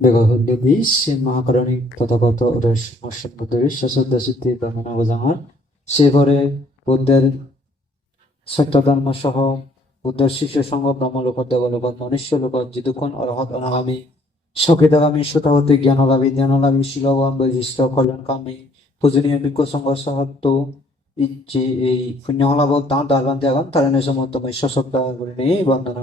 বেগহদ্দিস মহাকরণিক তথাগত বুদ্ধের সত্যধর্ম সহ বুদ্ধের শিষ্য সংঘ ব্রহ্মলোকত দেবলোকত মনুষ্য লোকত যদুক্ষণ অরহত অনাগামী সকিতাগামী শ্রোতাবতী জ্ঞানলাভী জ্ঞানলাভী শিলবান বৈশিষ্ট্য কল্যাণকামী পূজনীয় বিজ্ঞ সংঘ সাহাত্য ইচ্ছে এই পুণ্যলাভ দান দাগান ত্যাগান তারা নিসমন্তময় বন্দনা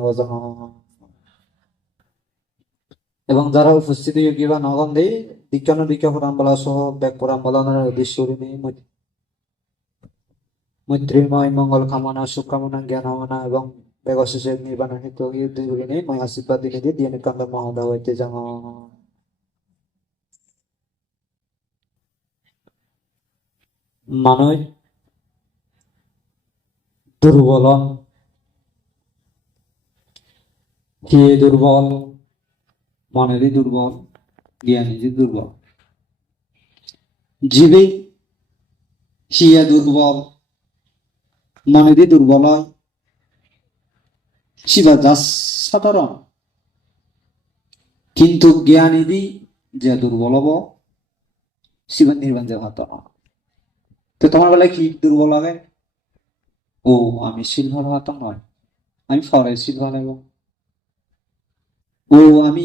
এবং যারা উপস্থিত যোগী বা নগন্ধে দীক্ষান দীক্ষা পুরাণবলা সহ ব্যাগ পুরাণবলানোর উদ্দেশ্য নিয়ে মৈত্রীময় মঙ্গল কামনা সুখ কামনা জ্ঞান কামনা এবং বেগশেষে নির্বাণ হেতু আশীর্বাদ দিয়ে হইতে যাও মানুষ দুর্বল কে দুর্বল? মনেরই দুর্বল জ্ঞানেরই দুর্বল জীবে সিয়া দুর্বল মনেরই দুর্বল শিবা দাস সাধারণ। কিন্তু জ্ঞানীদি যে দুর্বল হব, শিবা নির্বাণ যে হত না। তো তোমার বেলায় কি দুর্বল হবে? ও, আমি সিলভার হতাম নয়, আমি ফরে সিলভার হব ও, আমি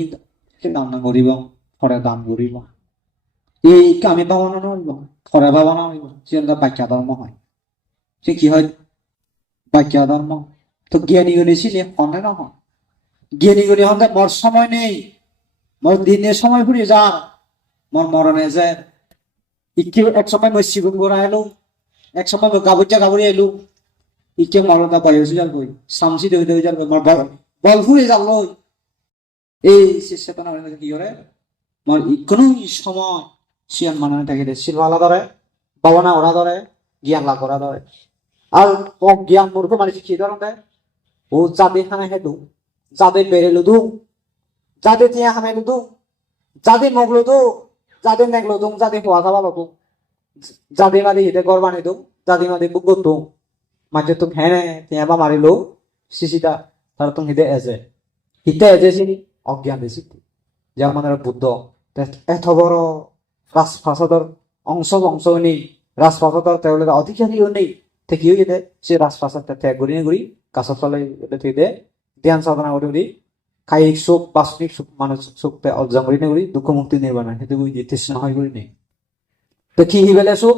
দান করিব ফরে দান করিব। এই আমি ভাবনা নইব ফরে ভাবনা হইব যেটা বাক্যা ধর্ম হয়। সে কি হয়? বাক্যা ধর্ম তো জ্ঞানী গুণী ছিলে হনে নহয় জ্ঞানী গুণী হতে মোর সময় নেই। মোর দিনের সময় ফুরিয়ে যা মোর মরণে যে ইকে এক সময় মই শিবন গোড়া এলো, এক সময় মই গাবুজা গাবুরি এলো। ইকে মরণটা বয়স যাল বই সামসি দেই দেই যাল বই মোর বল- ফুরিয়ে যাল এই চেতনা কি করে? মোর ইকোনো সময় সিয়ান মানে থাকে শিলভালা ধরে, ভাবনা ওরা ধরে, জ্ঞান লাভ করা ধরে। আর জ্ঞান মূর্খ মানে কি ধরনের ও যাদের হানে হেতু যাদের বেড়ে লুদু যাদের তিয়া হামে লুদু যাদের মগ লুদু যাদের নেগ লুদু যাদের হওয়া খাওয়া লুদু যাদের মাদি হিতে গড় বানি দু যাদের মাদি বুক গতু মাঝে তো হেনে তিয়া বা মারিলো, শিশিটা, তার তো হিতে এজে। হিতে এজে চিনি অজ্ঞান বেশি। যেমন আমাদের বুদ্ধ। এত বড় রাজপ্রাসাদর অংশ অংশ নেই রাজপ্রাসাদর তেওলে অধিকারীও নেই তে কি হয়ে সে রাজপ্রাসাদটা ত্যাগ করি না করি গাছৰ তলে থেকে ধ্যান সাধনা কৰি কৰি কায়িক সুখ বাস্তবিক সুখ মানসিক সুখ অর্জন করি না করি দুঃখ মুক্তি নির্বাণ সেইটো করি দিয়ে, তৃষ্ণা হয় করি নেই তো কি হি বেলে সুখ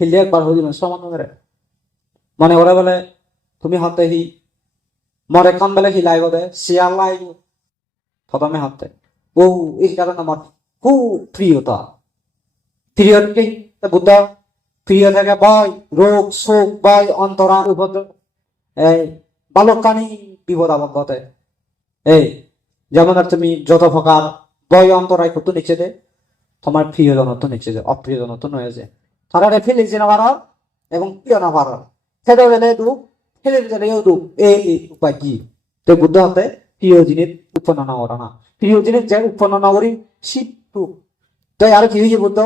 হিলে একবার হয়ে যাবেন সমান করে মানে ওরা বলে, তুমি হতে হি মরে কান বেলে হিলাইব দে শিয়াল লাইব প্রথমে ও এই কারণে আমার খুব প্রিয়তা। প্রিয় কি? তা বুদ্ধ, প্রিয় থাকে ভয় রোগ, শোক ভয় অন্তরা, উপদ্রব। এই বালকানি বিপদ আপদ এই, যেমন আর তুমি যত প্রকার ভয় অন্তরায় করতো নিচে দে, তোমার প্রিয়জন তো নিচে দে, অপ্রিয়জন তো নয় যে তারা ফেলে যে না পারো, এবং প্রিয় না পারো। সেটা গেলে ফেলে এই উপায় কি? তো বুদ্ধ হতে প্রিয় জিনিস উৎপন্ন জিনিস যে উৎপন্ন না করি তাই আর কি হয়েছে বুদ্ধ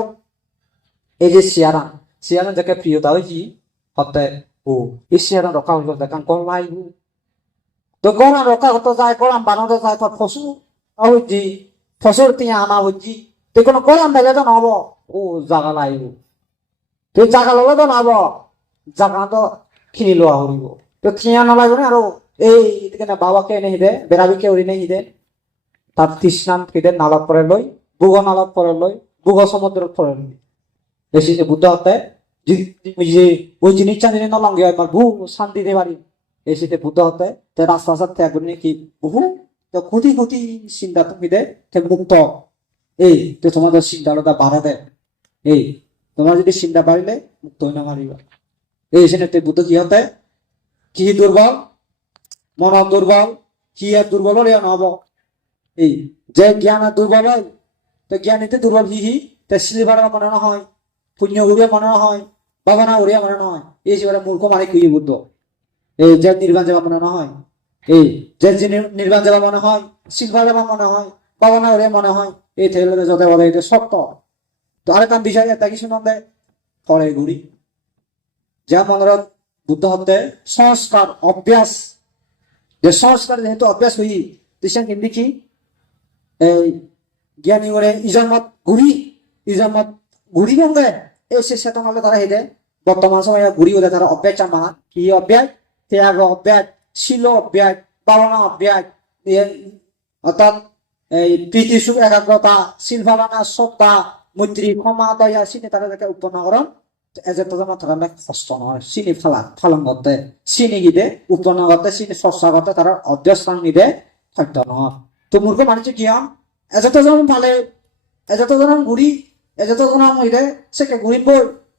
এই যে শিয়ারা শিয়ারা যাকে প্রিয়তা হয়েছি হতে ও ঈশ্বর রক্ষা হইব দেখান কল লাইব তো গড়া রক্ষা হতে যায় গড়াম বানাতে যায় তো ফসু হইছি ফসল তিয়া আনা হইছি তো কোনো গড়াম দিলে তো নহব। ও, জাগা লাইব তো জাগা ললে তো নহব। জাগা তো কিনি লোৱা হইব তো থিয়া নালাগিব না আৰু? এই কেনে বাবাকে এনে হিদে বেৰাবিকে উৰি নে হিদে তাত তৃষ্ণান হিদে নালত পৰে লৈ বুগ নালত পৰে লৈ বুগ সমুদ্ৰত পৰে লৈ বেশি যে বুদ্ধ হতে যে, ওই জিনিসটা যদি নলঙ্গে শান্তি দিতে পারি বুদ্ধ হতে, তো রাস্তা ত্যাগ করে কি বহু তো কোটি কোটি চিন্তা তুমি দে মুক্ত এই, তো তোমাদের চিন্তাটা বাড়া এই, তোমার যদি চিন্তা বাড়িলে, মুক্ত হয়ে না পারিবা এই তে বুদ্ধ কি হতে, কি দুর্বল মন দুর্বল আর দুর্বল হলে নহব এই যে জ্ঞান দুর্বল হয়, তো জ্ঞানীতে দুর্বল হি হি, তে সিলভার মনে হয় পুণ্য উড়িয়া মনে হয় বাগানা উড়িয়া মনে নয় এই সেবারে মূর্খ মানে কি বুদ্ধ? এই যে নির্বাণ যাবা মনে হয় এই যে যে নির- নির্বাণ যাবা মনে হয় সিলভার যাবা মনে হয় বাগানা উড়িয়া মনে হয়, এই থেলে যত বলে এটা সত্য। তো আরেকটা বিষয় এটা কি দে ফলে গুড়ি। যা মনের বুদ্ধ হতে সংস্কার, অভ্যাস যে সংস্কার যেহেতু অভ্যাস হই দিশা কিন্তু কি এই জ্ঞানী করে ইজন্মত ঘুরি ইজন্মত ঘুরি গঙ্গে এই সে চেতনা হলে তারা হেঁটে বর্তমান সময়ে ঘুরি হলে তারা অভ্যাস চামা কি অভ্যাস? ত্যাগ অভ্যাস শিল অভ্যাস, পালনা অভ্যাস। অর্থাৎ এই প্রীতি সুখ একাগ্রতা শিল্পালনা শ্রদ্ধা মৈত্রী ক্ষমা, দয়া চিনি তারা যাকে উৎপন্ন করেন এজেন্ট জমা থাকা অনেক কষ্ট নহয় চিনি ফালা ফালন করতে চিনি গিদে উৎপন্ন করতে চিনি চর্চা করতে তারা অধ্যস্থান নিদে খাদ্য নহয় তো মূর্খ মানুষ কি ফালে এজেন্ট যেমন ঘুরি এজেন্ট যেমন হইলে সেকে ঘুরিব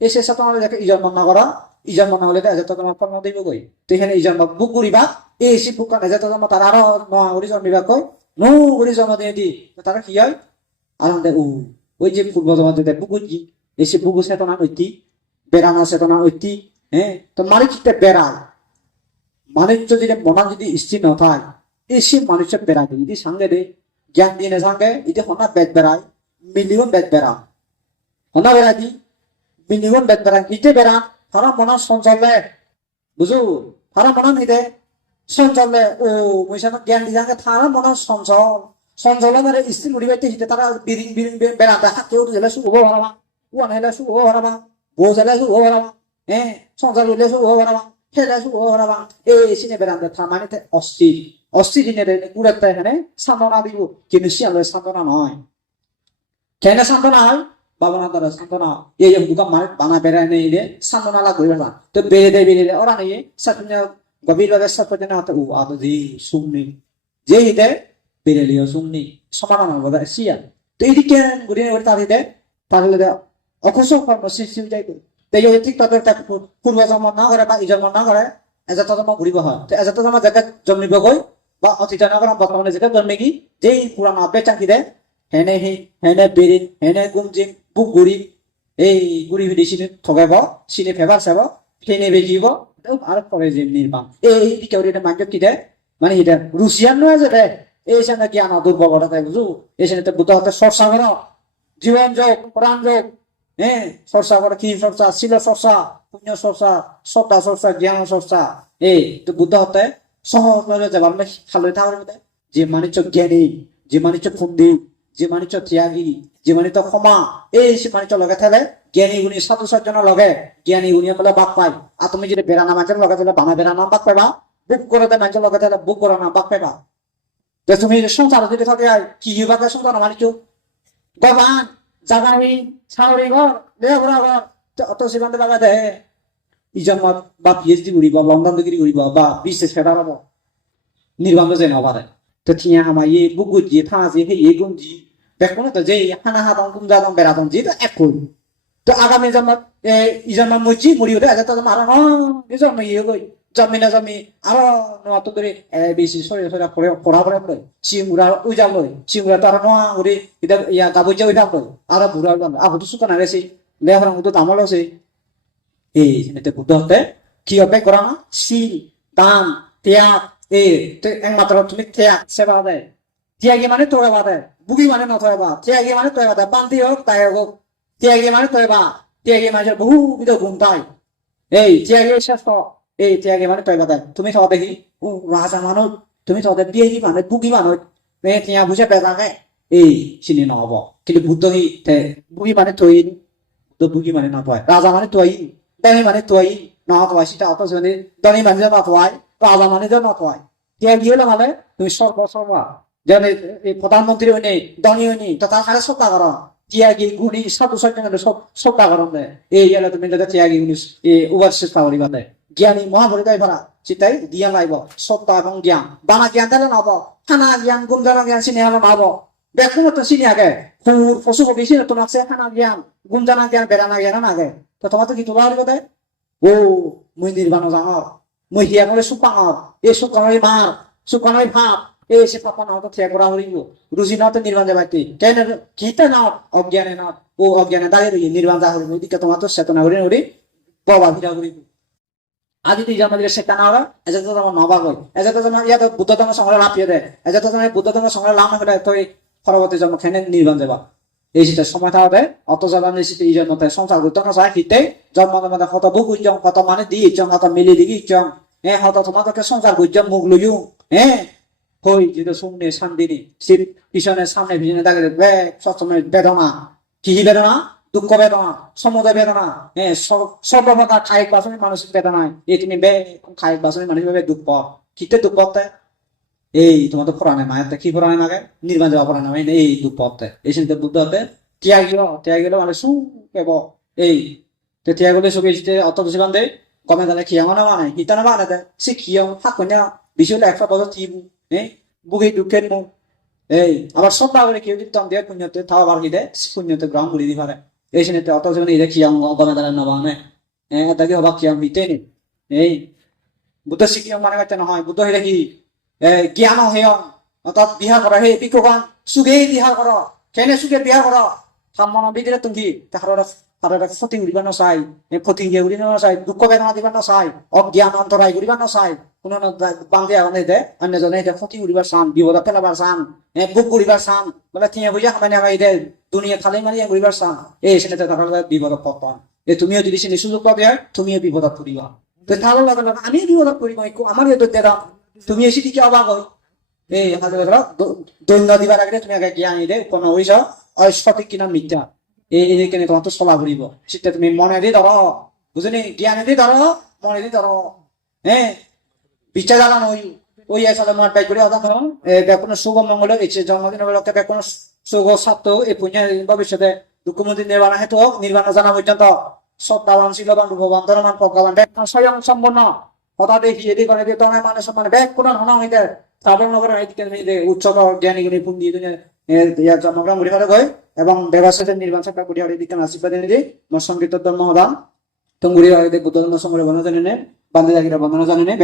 এই তোমার যাকে ইজন মন্না করা, ইজন মন্না হলে এজেন্ট তোমার পণ্য দিব কই? তো এখানে ইজন বুক ঘুরিবা এই এসি বুক কারণ এজেন্ট জমা তারা আরও নয়া ঘুরি জন্মিবা কই, নো ঘুরি জমা দিয়ে দি। তো তারা কি হয়? আনন্দে উ, ওই যে পূর্ব জমা দিতে বুকু কি এসে বুকু চেতনা ঐতি বেড়ানা চেতনা ঐতি হ্যাঁ তো মালিক যেটা বেড়ায় মানুষ যদি মনা যদি স্থির নথায় এসে মানুষের বেড়ায় যদি সঙ্গে দে, জ্ঞান দিয়ে সঙ্গে এটি হনা বেদ বেড়ায়, মিলিয়ন বেদ বেড়ায়। হনা বেড়া দি, মিলিয়ন বেদ বেড়ায়। ইতে বেড়ান তারা মনা সঞ্চলে বুঝু? তারা মনা নিদে সঞ্চলে ও মইসানো জ্ঞান দিয়ে সঙ্গে তারা মনা সঞ্চল। সঞ্চলে মানে স্থির মুড়িবাইতে হিতে তারা বিরিং বিরিং বেড়াতে হাতে উঠে গেলে শুভ হরাবা উয়ান হেলে শুভ হরাবা বোঝালে শুভ হরাবা হ্যাঁ সংসার হইলে শুভ হরাবা হেলে শুভ হরাবা এই সিনে বেড়াতে থামানিতে অস্থির অস্থির দিনের পুরাতে এখানে সান্ত্বনা দিব কিন্তু শিয়ালে সান্ত্বনা নয় কেন সান্ত্বনা হয় বাবনা এই বুকা মানে বানা বেড়ায় নেই রে সান্ত্বনা লাগ না তো বেড়ে দেয় বেড়ে দেয় ওরা নেই সাতদিনে গভীর ভাবে সাতদিনে হতে শুননি যে হিতে বেড়ে লিও শুননি সমাধান হবে শিয়া তো এইদিকে ঘুরে ঘুরে তার হিতে তাহলে অকুশল কর্ম সৃষ্টি হয়ে যায় তো ঠিক তাদের তাক পূর্ব জন্ম করে বা এই জন্ম না করে এজাত জন্ম ঘুরিব হয়। এজাত জন্ম জায়গা জন্মিব গৈ বা অতীত না করে বর্তমানে জায়গা জন্মে কি যেই পুরানো অভ্যাস চাকি দে, হেনে হি হেনে বেরিন হেনে গুমজিং বুক গুড়ি এই গুড়ি ভিডি সিনে ঠগাব সিনে ফেবার চাব ফেনে বেজিব আর পরে যে নির্বাণ এই ওর মাঞ্জ কি দে মানে এটা রুশিয়ান নয় যে দে, এই সঙ্গে জ্ঞান দুর্বলতা বুঝু এই সঙ্গে বুদ্ধ হতে করো জীবন যোগ প্রাণ যোগ হ্যাঁ চর্চা করে কি চর্চা শিল চর্চা পুণ্য চর্চা শ্রদ্ধা চর্চা জ্ঞান চর্চা এই তো বুদ্ধ হতে সহজ ভাবে যাব। আমরা খালে থাকার যে মানিচ জ্ঞানী, যে মানিচ ফুন্দি যে মানিচ ত্যাগী, যে মানিত ক্ষমা, এই সে মানিচ লগে থাকলে জ্ঞানী গুণী সাধু সজ্জন লগে জ্ঞানী গুণী বলে বাক পাই আর তুমি যদি বেড়ানা মাঝে লগে থাকলে বানা বেড়ানা বাক পাইবা। বুক করতে মাঝে লগে থাকলে বুক করো না বাক পাইবা। তো তুমি সংসার যদি থাকে কি বাকে সংসার মানিচ গবান জাগানি সাউরি ঘর লেবরা ঘর অত সিমান্তে লাগা দে ইজামত বা পিএইচডি ঘুরিব লন্ডন ডিগ্রি ঘুরিব বা বিশেষ ফেডার হব নির্বান্ধ যে নবারে তো, থিয়া হামা ইয়ে বুগুত জি থা জি হে গুম জি বেকনে তো যে হানা হা দং গুম যা দং বেড়া দং জি তো একই তো আগামী জন্মত ইজন্ম মুজি মুড়ি হতে আজ তো আর ন ইজন্ম ইয়ে গই জন্মি না জন্মি আর করে এ বেশি সরে সরে পড়ে পড়া পড়ে পড়ে। চিংগুড়া উজাল লই চিংগুড়া তো আর ন উড়ি এটা ইয়া গাবুজা উঠা লই আর বুড়া আবু তো সুতনা রেছি লেহরা তো তামল আছে। এই এতে বুদ্ধ হতে কি অপে করা না? শিল দান, ত্যাগ এ তো একমাত্র তুমি ত্যাগ সেবা দেয় ত্যাগী মানে তোরা বাদে বুগি মানে নথয় বা ত্যাগী মানে তোরা বাদে বান্তি হোক তাই হোক ত্যাগী মানে তোরা বা ত্যাগী মানে বহুবিধ গুণ তাই এই, ত্যাগী শ্রেষ্ঠ এই ত্যাগী মানে তোরা বাদে। তুমি সব দেখি। ও রাজা মানুষ তুমি তদের বিয়ে মানে বুগি মানুষ এই তিয়া বুঝে পেদাকে এই, চিনি নহব। কিন্তু বুদ্ধ সি বুগি মানে তৈ তো বুগি মানে নথয় রাজা মানে তৈ দানি মানে তৈ নথয় সেটা অত শুনি দানি মানে যে নথয় রাজা মানে যে নথয় ত্যাগী হলে মানে তুমি সর্ব সর্বা যেন, এই প্রধানমন্ত্রী হইনি ধনী হইনি তো তার কাছে শ্রদ্ধা করো ত্যাগী গুণী সাধু সজ্জন সব শ্রদ্ধা করো দে। এই তুমি ত্যাগী গুণী উবার চেষ্টা করিবা দে জ্ঞানী মহাপরিতাই ভরা চিতাই দিয়া লাইব শ্রদ্ধা এবং জ্ঞান। বানা জ্ঞান দিলে নহব খানা জ্ঞান গুমজানা জ্ঞান চিনি হলে নহব দেখো তো চিনি আগে। সুর পশু পক্ষী চিনি তোমার সে খানা জ্ঞান জ্ঞান বেড়ানা জ্ঞান নাগে তো তোমার তো কি তোলা দে ও, মুই নির্বাণ জাঙর মুই হিয়া করে সুপাঙর এই সুকাঙরি মার সুকাঙরি ভাব এই সে পাপা নাও তো থিয়া করা হরিব রুজি নাও তো নির্বাণ কেন কিতে নাও অজ্ঞানে নাও ও অজ্ঞানে দাঁড়িয়ে রই নির্বাণ যা হরিব ওইদিকে তোমার তো চেতনা হরি হরি বাবা ভিড়া হরিব আজি তুই আমাদের সেটা না ওরা এজাত তোমার নবা গই এজাত তোমার ইয়াত বুদ্ধ ধর্ম সংগ্রহ লাপিয়ে দেয় বুদ্ধ ধর্ম সংগ্রহ লাভ না করে তুই পরবর্তী জন্ম খেনে নির্বাণ যাবা এই সেটা সময় অত যাবা নিশ্চিত এই জন্মতে সংসার করতে না চাই হিতে জন্ম মধ্যে কত বুক ইচ্ছং কত মানে দি ইচ্ছং কত মিলি দি ইচ্ছং হ্যাঁ হত তোমাদেরকে সংসার করছং মুখ লইও হ্যাঁ হই যেটা শুননে শান্তিনি সিট পিছনে সামনে পিছনে দাগে ব্যাগ সবসময় বেদনা। কি বেদনা? দুঃখ বেদনা, সমুদয় বেদনা। হ্যাঁ সর্বপ্রকার খায়িক বাসনের মানসিক বেদনায়। এই তুমি বে খায়িক বাসনের মানসিক ভাবে দুঃখ। কিতে দুঃখ হতে এই, তোমার তো পুরাণে মায়ের কি পুরাণে মাগে নির্মাণ যাওয়া পুরাণে মাই এই দুঃখ হতে এই চিন্তা বুদ্ধ হতে ত্যাগিল ত্যাগিল মানে সু কেব এই, তে ত্যাগলে সুখে জিতে অত বেশি বান্ধে কমে দালে খিয়াং না মানে হিতানা মানে দে সে খিয়াং হাকুnya বিশুলে একটা বছর তিবু eh বুকে দুঃখের মুখ এই, আবার সব করে কেউ যদি তম দিয়ে পুণ্যতে তাও আবার হিদে পুণ্যতে গ্রহণ করে দি পারে। এই সিনেতে অত জীবনে গমে দালে নবানে এ তাকে হবা খিয়াং মিটে নি এই বুদ্ধ শিখিয়ং মানে নহয় বুদ্ধ কি এ জ্ঞান হেয়ং অর্থাৎ বিহার করা হে পিকুকান সুখেই বিহার কর কেনে সুখে বিহার কর বিদিরে তুমি তাহার তাহার ফটিং দিবা নচাই ফটিং দিয়ে উড়ি নচাই দুঃখ বেদনা দিবা নচাই অজ্ঞান অন্তরাই করিবা নচাই কোনো বান্ধে আগনে দে অন্যজনে দে ফটিং উড়িবার চান, বিপদ পেলাবার চান এ বুক করিবার চান, বলে তিয়ে বুঝা খালি মারি করিবার চান। এই বিপদ পতন এ, তুমিও যদি সে সুযোগ পাবে তুমিও বিপদত পড়িবা তো তাহলে লাগে আমি বিপদত পড়িব আমার দেরা তুমি এসে দিকে অবাক হয় এই হাতে ধরো দৈন্য দিবার আগে তুমি আগে জ্ঞান দে কোনো হইছ সঠিক কিনা মিথ্যা। এই এই কেনে তোমার তো চলা ঘুরিব সেটা তুমি মনে দিয়ে ধরো বুঝলি জ্ঞানে দিয়ে ধরো মনে দিয়ে ধরো হ্যাঁ হই ওই পাই করে শুভ মঙ্গল এসে জন্মদিন বেকুন শুভ সত্য এই পুণ্য ভবিষ্যতে নির্বাণ হেতু নির্বাণ জানা পর্যন্ত শ্রদ্ধাবান শিলবান রূপবান প্রজ্ঞাবান স্বয়ং সম্পন্ন কথা দেখি এদিকে করে দিয়ে তোমার মানুষ মানে ব্যাগ কোন হনা হইতে সাধারণ নগরের হইতে? উচ্চত জ্ঞানী গুণী ইয়ার জন্মগ্রহণ করি ফেলে গৈ এবং ব্যবসায়ীদের নির্বাণ সাক্ষা বিজ্ঞান আশীর্বাদ এনে দি মোর সংগীত ধর্ম হদান তুঙ্গুরি হরে বুদ্ধ ধর্ম সংগ্রহ বন্ধ জানে নে বান্ধে জাগিরা বন্ধন জানে নে